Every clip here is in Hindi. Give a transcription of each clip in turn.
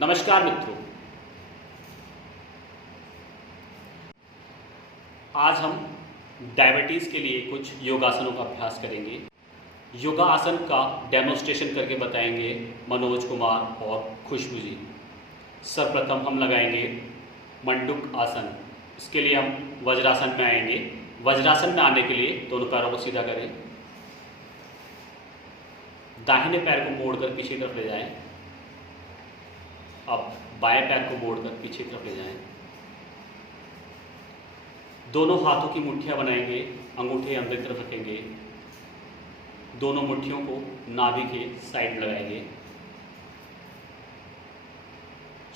नमस्कार मित्रों, आज हम डायबिटीज़ के लिए कुछ योगासनों का अभ्यास करेंगे। योगासन का डेमोन्स्ट्रेशन करके बताएंगे मनोज कुमार और खुशबू जी। सर्वप्रथम हम लगाएंगे मंडूक आसन। इसके लिए हम वज्रासन में आएंगे। वज्रासन में आने के लिए दोनों पैरों को सीधा करें, दाहिने पैर को मोड़कर पीछे की तरफ ले जाएं। अब बाएं पैर को मोड़कर पीछे की तरफ ले जाएं। दोनों हाथों की मुट्ठियां बनाएंगे, अंगूठे अंदर की तरफ रखेंगे। दोनों मुट्ठियों को नाभि के साइड में लगाएंगे।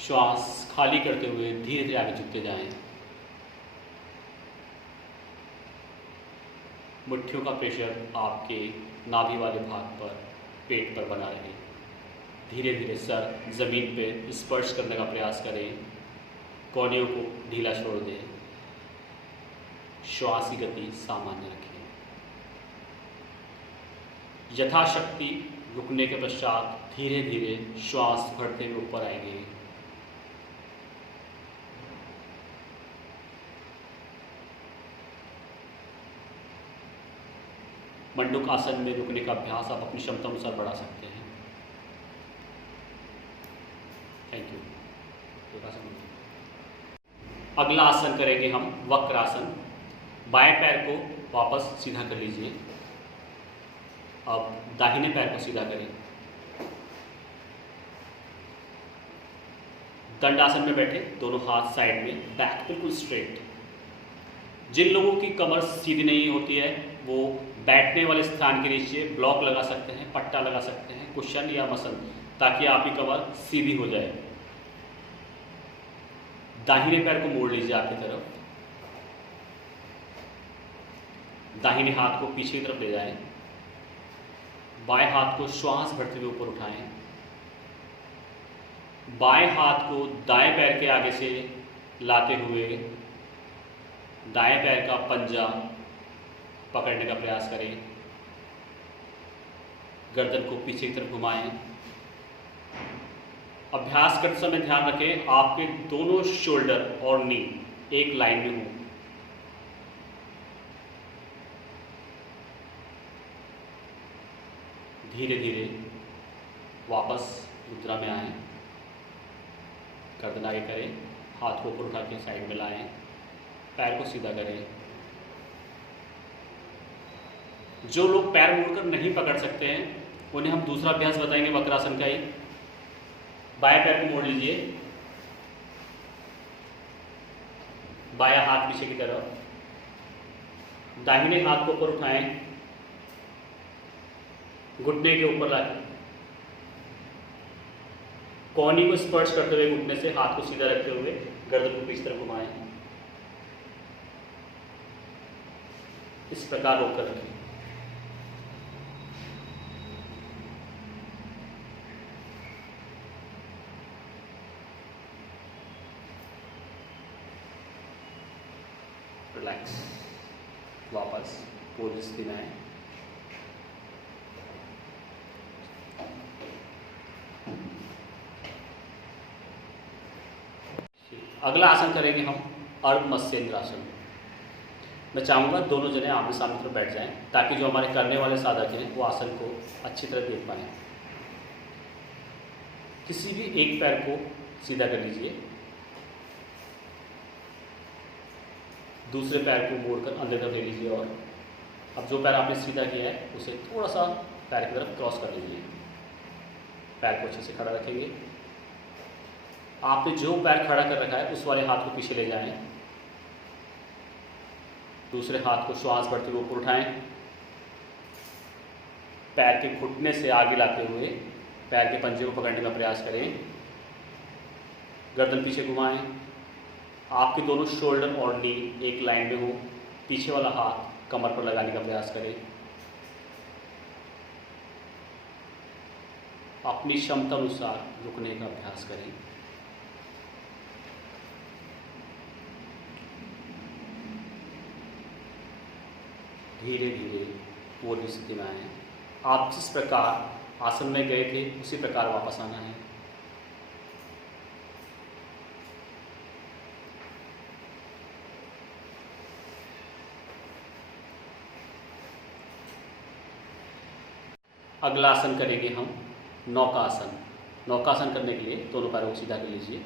श्वास खाली करते हुए धीरे धीरे आगे झुकते जाएं। मुट्ठियों का प्रेशर आपके नाभि वाले भाग पर, पेट पर बना रहे। धीरे धीरे सर जमीन पे स्पर्श करने का प्रयास करें। कोहनियों को ढीला छोड़ दें। श्वास की गति सामान्य रखें। यथाशक्ति रुकने के पश्चात धीरे धीरे श्वास भरते हुए ऊपर आएंगे। मंडूक आसन में रुकने का अभ्यास आप अपनी क्षमता अनुसार बढ़ा सकते हैं। Thank you. अगला आसन करेंगे हम वक्रासन। बाएं पैर को वापस सीधा कर लीजिए। अब दाहिने पैर को सीधा करें। दंडासन में बैठे, दोनों हाथ साइड में, बैक बिल्कुल स्ट्रेट। जिन लोगों की कमर सीधी नहीं होती है वो बैठने वाले स्थान के नीचे ब्लॉक लगा सकते हैं, पट्टा लगा सकते हैं, कुशन या मसल, ताकि आपकी कमर सीधी हो जाए। दाहिने पैर को मोड़ लीजिए आपकी तरफ। दाहिने हाथ को पीछे की तरफ ले जाएं। बाएं हाथ को श्वास भरते हुए ऊपर उठाएं। बाएं हाथ को दाएं पैर के आगे से लाते हुए दाएं पैर का पंजा पकड़ने का प्रयास करें। गर्दन को पीछे की तरफ घुमाएं। अभ्यास करते समय ध्यान रखें आपके दोनों शोल्डर और नी एक लाइन में हों। धीरे धीरे वापस मुद्रा में आएं। गर्दन आगे करें, हाथ को ऊपर उठा के साइड में लाएं, पैर को सीधा करें। जो लोग पैर मोड़कर नहीं पकड़ सकते हैं उन्हें हम दूसरा अभ्यास बताएंगे वक्रासन का ही। बाएं पैर को मोड़ लीजिए, बायां हाथ पीछे की तरफ, दाहिने हाथ को ऊपर उठाएं, घुटने के ऊपर लाएं, कोहनी को स्पर्श करते हुए घुटने से हाथ को सीधा रखते हुए गर्दन को पीछे तरफ घुमाएं। इस प्रकार रोककर रखें। रिलैक्स, वापस पूरी स्थिति में आए। अगला आसन करेंगे हम अर्ध मत्स्येंद्र आसन। मैं चाहूँगा दोनों जने आमने सामने तरफ बैठ जाएं ताकि जो हमारे करने वाले साधक हैं वो आसन को अच्छी तरह देख पाएँ। किसी भी एक पैर को सीधा कर लीजिए, दूसरे पैर को मोड़कर अंदर तरफ ले लीजिए और अब जो पैर आपने सीधा किया है उसे थोड़ा सा पैर की तरफ क्रॉस कर लीजिए। पैर को अच्छे से खड़ा रखेंगे। आपने जो पैर खड़ा कर रखा है उस वाले हाथ को पीछे ले जाएं। दूसरे हाथ को श्वास भरते हुए ऊपर उठाएं। पैर के घुटने से आगे लाते हुए पैर के पंजे को पकड़ने का प्रयास करें। गर्दन पीछे घुमाएं। आपके दोनों शोल्डर और नी एक लाइन में हो। पीछे वाला हाथ कमर पर लगाने का प्रयास करें। अपनी क्षमता अनुसार रुकने का अभ्यास करें। धीरे धीरे पूर्व स्थिति में आए। आप जिस प्रकार आसन में गए थे उसी प्रकार वापस आना है। अगला आसन करेंगे हम नौकासन। नौकासन करने के लिए दोनों पैरों को सीधा कर लीजिए।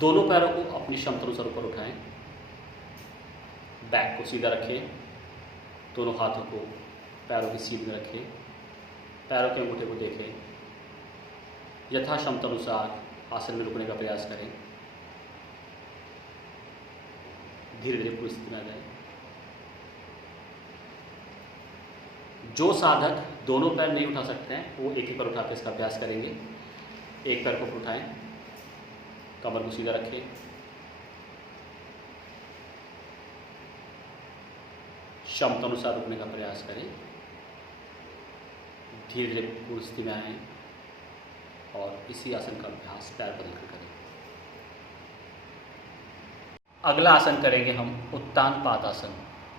दोनों पैरों को अपनी क्षमतानुसार ऊपर उठाएं। बैक को सीधा रखें। दोनों हाथों को पैरों की सीध में रखें। पैरों के अंगूठे को देखें। यथा क्षमतानुसार आसन में रुकने का प्रयास करें। धीरे धीरे पूरी स्थिति में आ जाए। जो साधक दोनों पैर नहीं उठा सकते हैं वो एक ही पैर उठाकर इसका अभ्यास करेंगे। एक पैर को ऊपर उठाएं, कमर को सीधा रखें, क्षमता अनुसार रुकने का प्रयास करें। धीरे धीरे पूरी स्थिति में आएं और इसी आसन का अभ्यास पैर बदल कर करें। अगला आसन करेंगे हम उत्तान पादासन।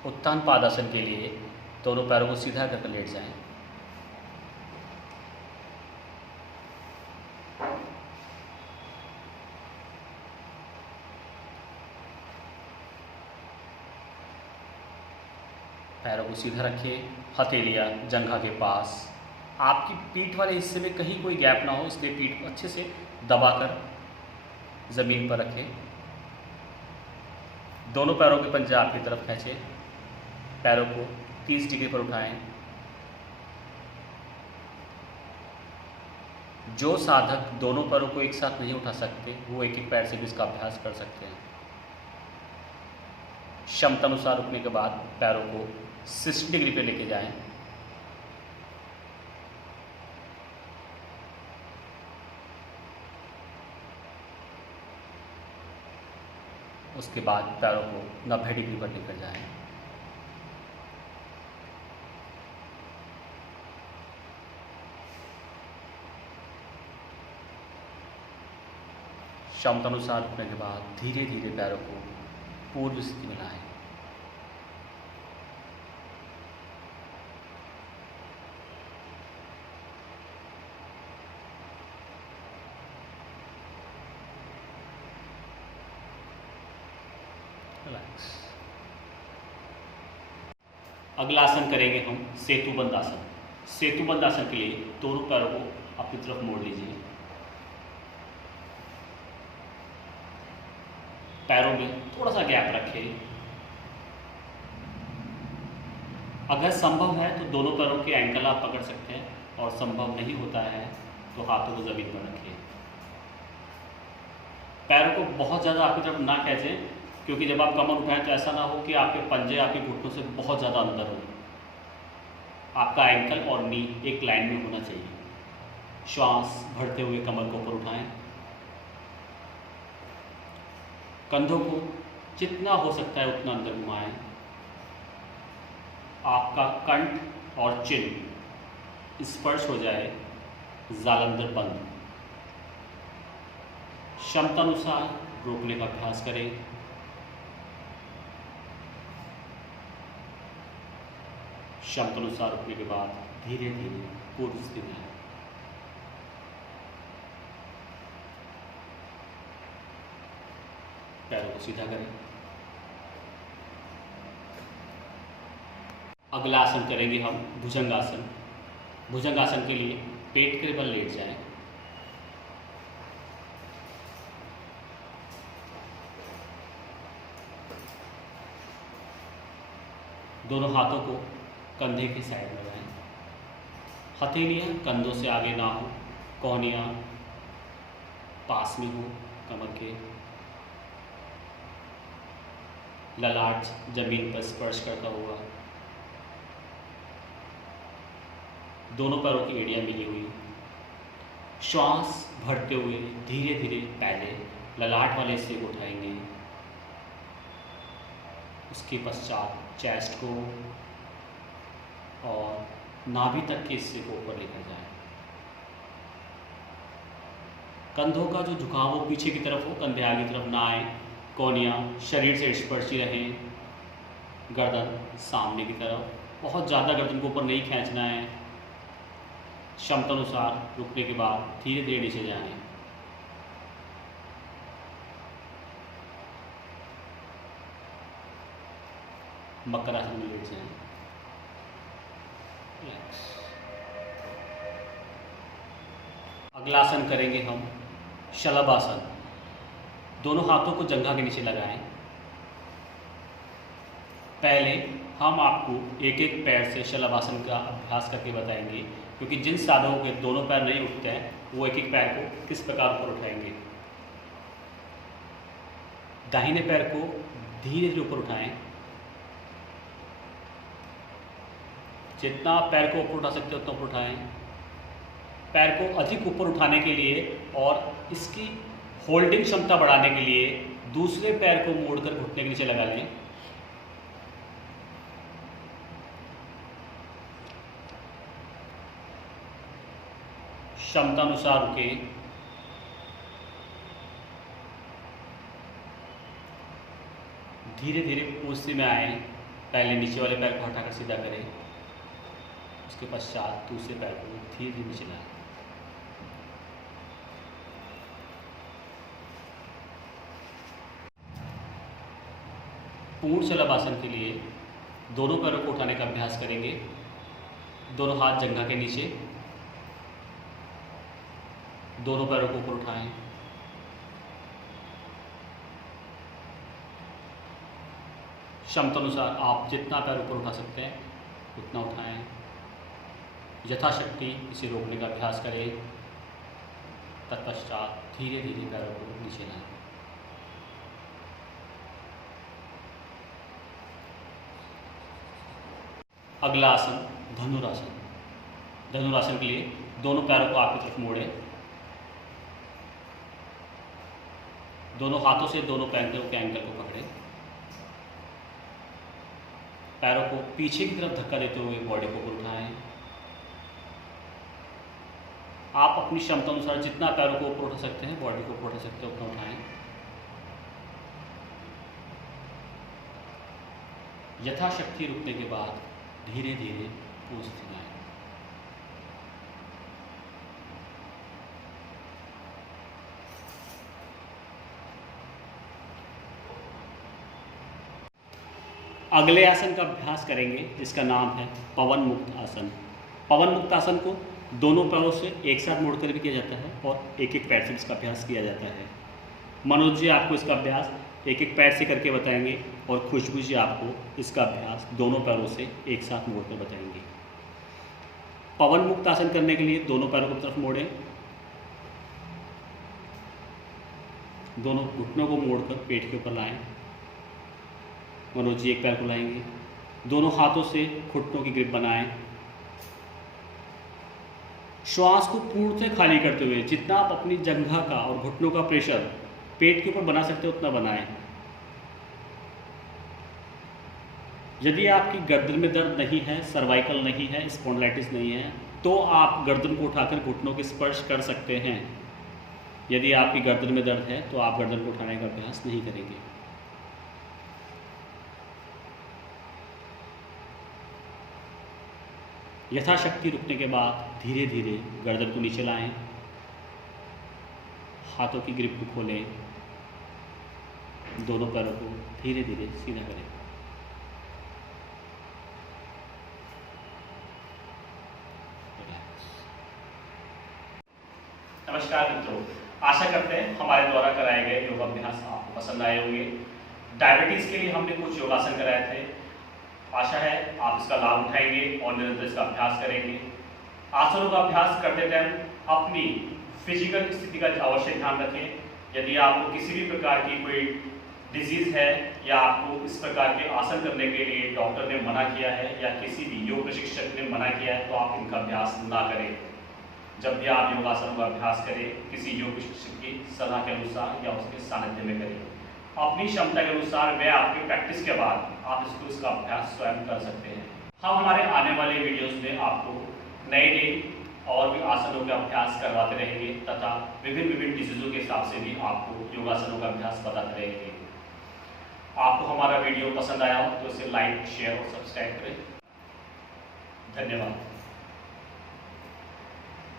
उत्तान पादासन के लिए दोनों पैरों को सीधा करके लेट जाएं। पैरों को सीधा रखिए, हथेलियाँ जंघा के पास। आपकी पीठ वाले हिस्से में कहीं कोई गैप ना हो, इसलिए पीठ को अच्छे से दबाकर ज़मीन पर रखें। दोनों पैरों के पंजे आपकी तरफ खींचें। पैरों को 30 डिग्री पर उठाएं। जो साधक दोनों पैरों को एक साथ नहीं उठा सकते वो एक एक पैर से भी इसका अभ्यास कर सकते हैं। क्षमता अनुसार रुकने के बाद पैरों को 60 डिग्री पे लेके जाएं। उसके बाद पैरों को 90 डिग्री पर लेकर जाएं। क्षमता अनुसार रुकने के बाद धीरे धीरे पैरों को पूर्व स्थिति में लाएं। रिलैक्स। अगला आसन करेंगे हम सेतुबंध आसन। सेतुबंध आसन के लिए दोनों पैरों को अपनी तरफ मोड़ लीजिए। पैरों में थोड़ा सा गैप रखें। अगर संभव है तो दोनों पैरों के एंकल आप पकड़ सकते हैं और संभव नहीं होता है तो हाथों को ज़मीन पर रखें। पैरों को बहुत ज़्यादा आपकी तरफ ना खींचें, क्योंकि जब आप कमर उठाएं तो ऐसा ना हो कि आपके पंजे आपके घुटनों से बहुत ज़्यादा अंदर हो। आपका एंकल और नी एक लाइन में होना चाहिए। श्वास भरते हुए कमर को ऊपर उठाएं। कंधों को जितना हो सकता है उतना अंदर घुमाएं। आपका कंठ और चिन स्पर्श हो जाए, जालंधर बंद। क्षमता अनुसार रोकने का अभ्यास करें। क्षमता अनुसार रोकने के बाद धीरे धीरे पूर्व स्थिति में आए। पैरों को सीधा करें। अगला आसन करेंगे हम भुजंगासन। भुजंगासन के लिए पेट के बल लेट जाएं। दोनों हाथों को कंधे की साइड में लगाएं। हथेलियाँ कंधों से आगे ना हो, कोहनियाँ पास में हो कमर के। ललाट जमीन पर स्पर्श करता हुआ। दोनों पैरों की एड़ियाँ मिली हुई। श्वास भरते हुए धीरे धीरे पहले ललाट वाले हिस्से को उठाएंगे। उसके पश्चात चेस्ट को और नाभि तक के हिस्से को ऊपर लेकर जाएं। कंधों का जो झुकाव वो पीछे की तरफ हो, कंधे आगे की तरफ ना आए। कोहनियाँ शरीर से स्पर्शी रहें। गर्दन सामने की तरफ, बहुत ज़्यादा गर्दन को ऊपर नहीं खींचना है। क्षमता अनुसार रुकने के बाद धीरे धीरे नीचे जाएं। मकर आसन में लेट जाएं। अगला आसन करेंगे हम शलभासन। दोनों हाथों को जंघा के नीचे लगाएं। पहले हम आपको एक एक पैर से शलभासन का अभ्यास करके बताएंगे, क्योंकि जिन साधकों के दोनों पैर नहीं उठते हैं वो एक एक पैर को किस प्रकार ऊपर उठाएंगे। दाहिने पैर को धीरे धीरे ऊपर उठाएं। जितना पैर को ऊपर उठा सकते हो उतना ऊपर उठाएं। पैर को अधिक ऊपर उठाने के लिए और इसकी होल्डिंग क्षमता बढ़ाने के लिए दूसरे पैर को मोड़कर घुटने के नीचे लगा लें। क्षमता अनुसार रुकें। धीरे धीरे कुर्सी में आए। पहले नीचे वाले पैर को हटाकर सीधा करें, उसके पश्चात दूसरे पैर को धीरे धीरे नीचे लाएं। पूर्ण शलभासन के लिए दोनों पैरों को उठाने का अभ्यास करेंगे। दोनों हाथ जंघा के नीचे, दोनों पैरों को ऊपर उठाएं। क्षमता अनुसार आप जितना पैर ऊपर उठा सकते हैं उतना उठाएं। यथाशक्ति इसे रोकने का अभ्यास करें। तत्पश्चात धीरे धीरे पैरों को नीचे लाएं। अगला आसन धनुरासन। धनुरासन के लिए दोनों पैरों को आपकी तरफ मोड़ें। दोनों हाथों से दोनों पैरों के एंकल को पकड़ें। पैरों को पीछे की तरफ धक्का देते हुए बॉडी को ऊपर उठाएं। आप अपनी क्षमता अनुसार जितना पैरों को ऊपर उठा सकते हैं, बॉडी को ऊपर उठा सकते हैं, उतना उठाएं। यथाशक्ति रुकने के बाद धीरे धीरे पूछ दिलाएं। अगले आसन का अभ्यास करेंगे जिसका नाम है पवन मुक्त आसन। पवन मुक्त आसन को दोनों पैरों से एक साथ मोड़कर भी किया जाता है और एक एक पैर से इसका अभ्यास किया जाता है। मनोज जी आपको इसका अभ्यास एक एक पैर से करके बताएंगे और खुशबू जी आपको इसका अभ्यास दोनों पैरों से एक साथ मोड़कर बताएंगे। पवन मुक्त आसन करने के लिए दोनों पैरों की तरफ मोड़ें। दोनों घुटनों को मोड़कर पेट के ऊपर लाएं। मनोज जी एक पैर को लाएंगे। दोनों हाथों से घुटनों की ग्रिप बनाएं। श्वास को पूर्णतः खाली करते हुए जितना आप अपनी जंघा का और घुटनों का प्रेशर पेट के ऊपर बना सकते हो उतना बनाएं। यदि आपकी गर्दन में दर्द नहीं है, सर्वाइकल नहीं है, स्पॉन्डिलाइटिस नहीं है, तो आप गर्दन को उठाकर घुटनों के स्पर्श कर सकते हैं। यदि आपकी गर्दन में दर्द है तो आप गर्दन को उठाने का अभ्यास नहीं करेंगे। यथाशक्ति रुकने के बाद धीरे धीरे गर्दन को नीचे लाएं। हाथों की ग्रिप को खोलें। दोनों पैरों को धीरे धीरे सीधा करें। नमस्कार मित्रों, आशा करते हैं हमारे द्वारा कराए गए योगाभ्यास आपको पसंद आए होंगे। डायबिटीज़ के लिए हमने कुछ योगासन कराए थे। आशा है आप इसका लाभ उठाएंगे और निरंतर इसका अभ्यास करेंगे। आसनों का अभ्यास करते टाइम अपनी फिजिकल स्थिति का अवश्य ध्यान रखें। यदि आपको किसी भी प्रकार की कोई डिजीज़ है या आपको इस प्रकार के आसन करने के लिए डॉक्टर ने मना किया है या किसी भी योग प्रशिक्षक ने मना किया है तो आप इनका अभ्यास ना करें। जब भी आप योगासनों का अभ्यास करें किसी योग प्रशिक्षक की सलाह के अनुसार या उसके सानिध्य में करें। अपनी क्षमता के अनुसार व आपकी प्रैक्टिस के बाद आप इसका अभ्यास स्वयं कर सकते हैं। हम हमारे आने वाले वीडियोस में आपको नए और भी आसनों का अभ्यास करवाते रहेंगे तथा विभिन्न डिजीज़ों के हिसाब से भी आपको योगासनों का अभ्यास बताते रहेंगे। आपको हमारा वीडियो पसंद आया हो तो इसे लाइक, शेयर और सब्सक्राइब करें। धन्यवाद।